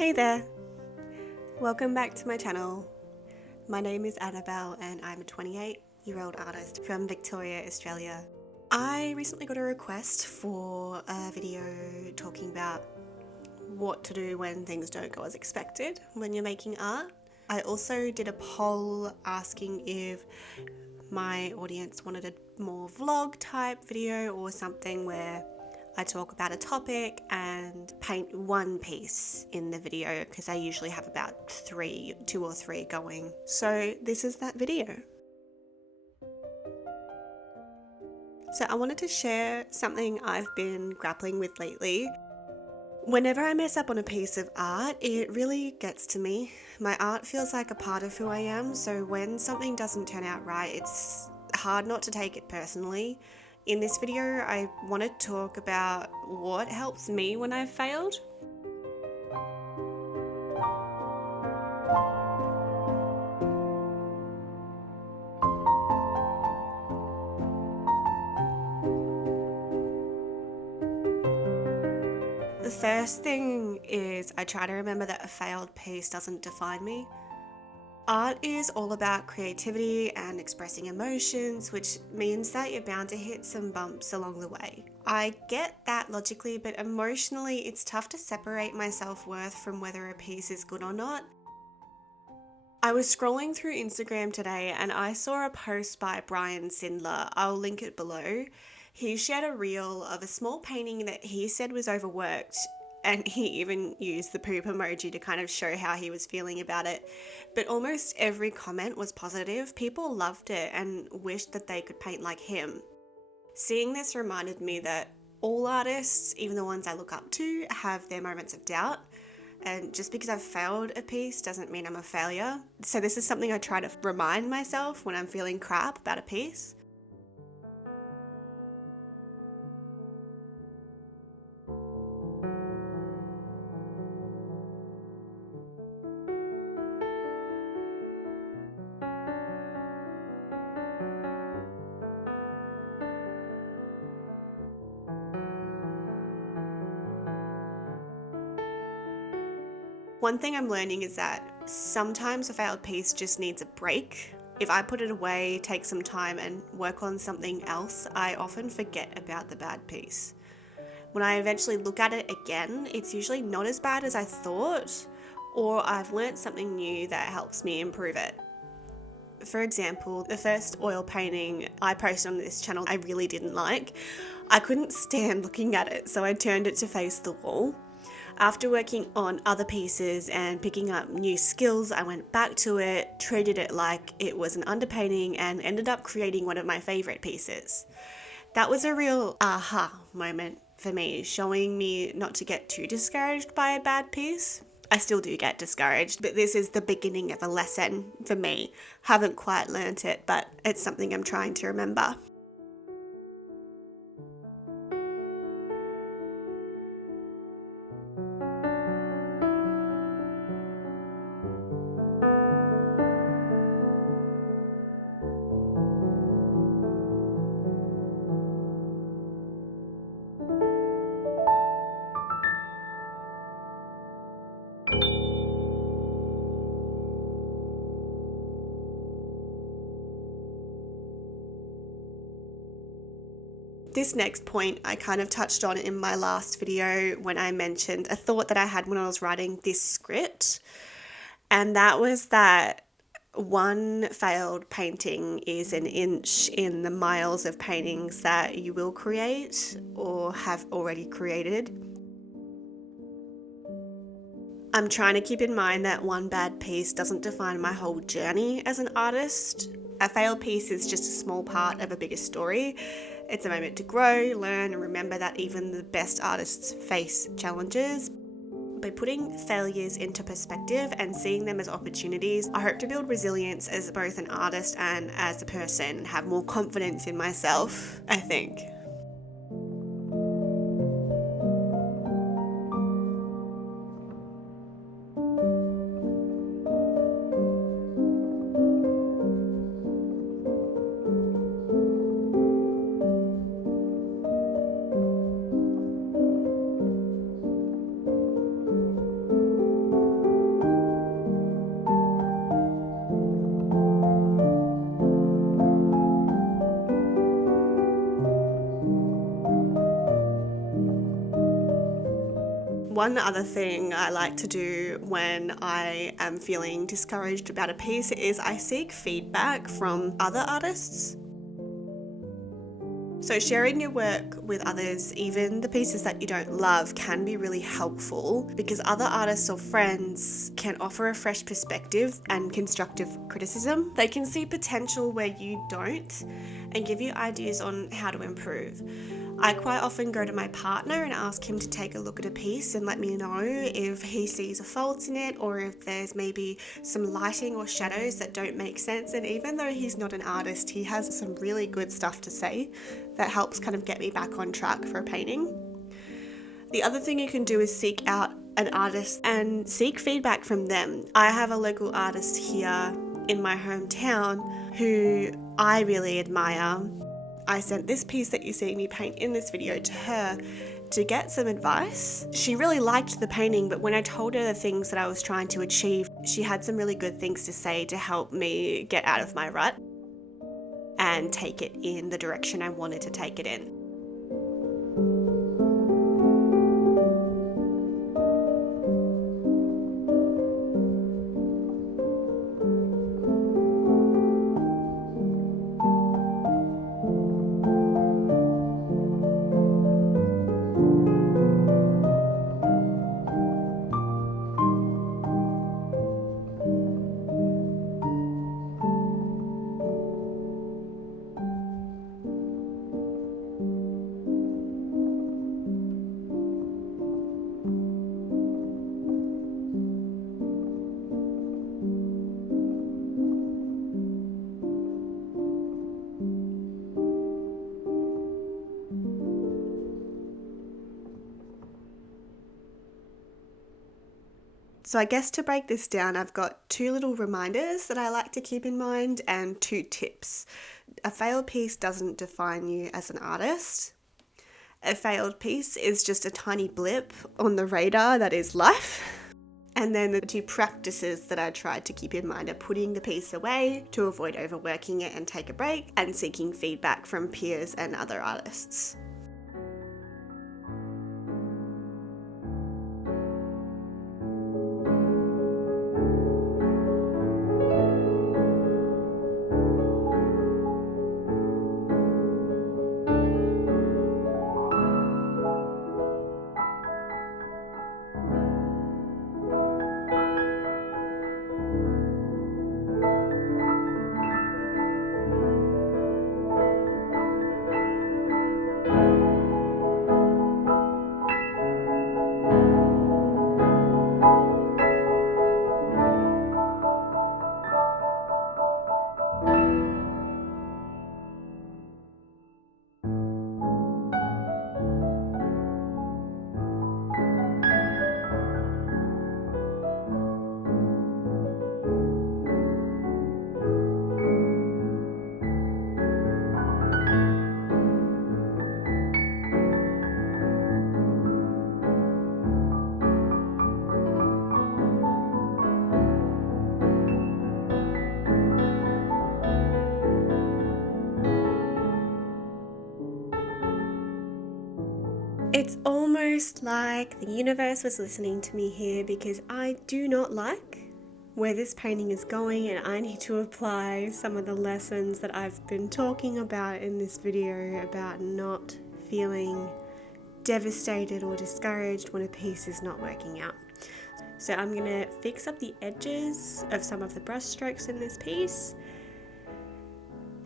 Hey there! Welcome back to my channel. My name is Annabelle and I'm a 28-year-old artist from Victoria, Australia. I recently got a request for a video talking about what to do when things don't go as expected when you're making art. I also did a poll asking if my audience wanted a more vlog type video or something where I talk about a topic and paint one piece in the video, because I usually have about two or three going. So this is that video. So I wanted to share something I've been grappling with lately. Whenever I mess up on a piece of art, it really gets to me. My art feels like a part of who I am, so when something doesn't turn out right, it's hard not to take it personally. In this video, I want to talk about what helps me when I've failed. The first thing is I try to remember that a failed piece doesn't define me. Art is all about creativity and expressing emotions, which means that you're bound to hit some bumps along the way. I get that logically, but emotionally it's tough to separate my self-worth from whether a piece is good or not. I was scrolling through Instagram today and I saw a post by Brian Sindler. I'll link it below. He shared a reel of a small painting that he said was overworked, and he even used the poop emoji to kind of show how he was feeling about it. But almost every comment was positive. People loved it and wished that they could paint like him. Seeing this reminded me that all artists, even the ones I look up to, have their moments of doubt. And just because I've failed a piece doesn't mean I'm a failure. So this is something I try to remind myself when I'm feeling crap about a piece. One thing I'm learning is that sometimes a failed piece just needs a break. If I put it away, take some time and work on something else, I often forget about the bad piece. When I eventually look at it again, it's usually not as bad as I thought, or I've learnt something new that helps me improve it. For example, the first oil painting I posted on this channel I really didn't like. I couldn't stand looking at it, so I turned it to face the wall. After working on other pieces and picking up new skills, I went back to it, treated it like it was an underpainting, and ended up creating one of my favorite pieces. That was a real aha moment for me, showing me not to get too discouraged by a bad piece. I still do get discouraged, but this is the beginning of a lesson for me. Haven't quite learnt it, but it's something I'm trying to remember. This next point I kind of touched on in my last video when I mentioned a thought that I had when I was writing this script, and that was that one failed painting is an inch in the miles of paintings that you will create or have already created. I'm trying to keep in mind that one bad piece doesn't define my whole journey as an artist. A failed piece is just a small part of a bigger story. It's a moment to grow, learn, and remember that even the best artists face challenges. By putting failures into perspective and seeing them as opportunities, I hope to build resilience as both an artist and as a person, and have more confidence in myself, I think. One other thing I like to do when I am feeling discouraged about a piece is I seek feedback from other artists. So sharing your work with others, even the pieces that you don't love, can be really helpful because other artists or friends can offer a fresh perspective and constructive criticism. They can see potential where you don't and give you ideas on how to improve. I quite often go to my partner and ask him to take a look at a piece and let me know if he sees a fault in it or if there's maybe some lighting or shadows that don't make sense. And even though he's not an artist, he has some really good stuff to say that helps kind of get me back on track for a painting. The other thing you can do is seek out an artist and seek feedback from them. I have a local artist here in my hometown who I really admire. I sent this piece that you see me paint in this video to her to get some advice. She really liked the painting, but when I told her the things that I was trying to achieve, she had some really good things to say to help me get out of my rut and take it in the direction I wanted to take it in. So I guess to break this down, I've got 2 little reminders that I like to keep in mind and 2 tips. A failed piece doesn't define you as an artist. A failed piece is just a tiny blip on the radar that is life. And then the 2 practices that I tried to keep in mind are putting the piece away to avoid overworking it and take a break, and seeking feedback from peers and other artists. It's almost like the universe was listening to me here because I do not like where this painting is going, and I need to apply some of the lessons that I've been talking about in this video about not feeling devastated or discouraged when a piece is not working out. So I'm going to fix up the edges of some of the brush strokes in this piece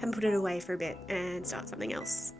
and put it away for a bit and start something else.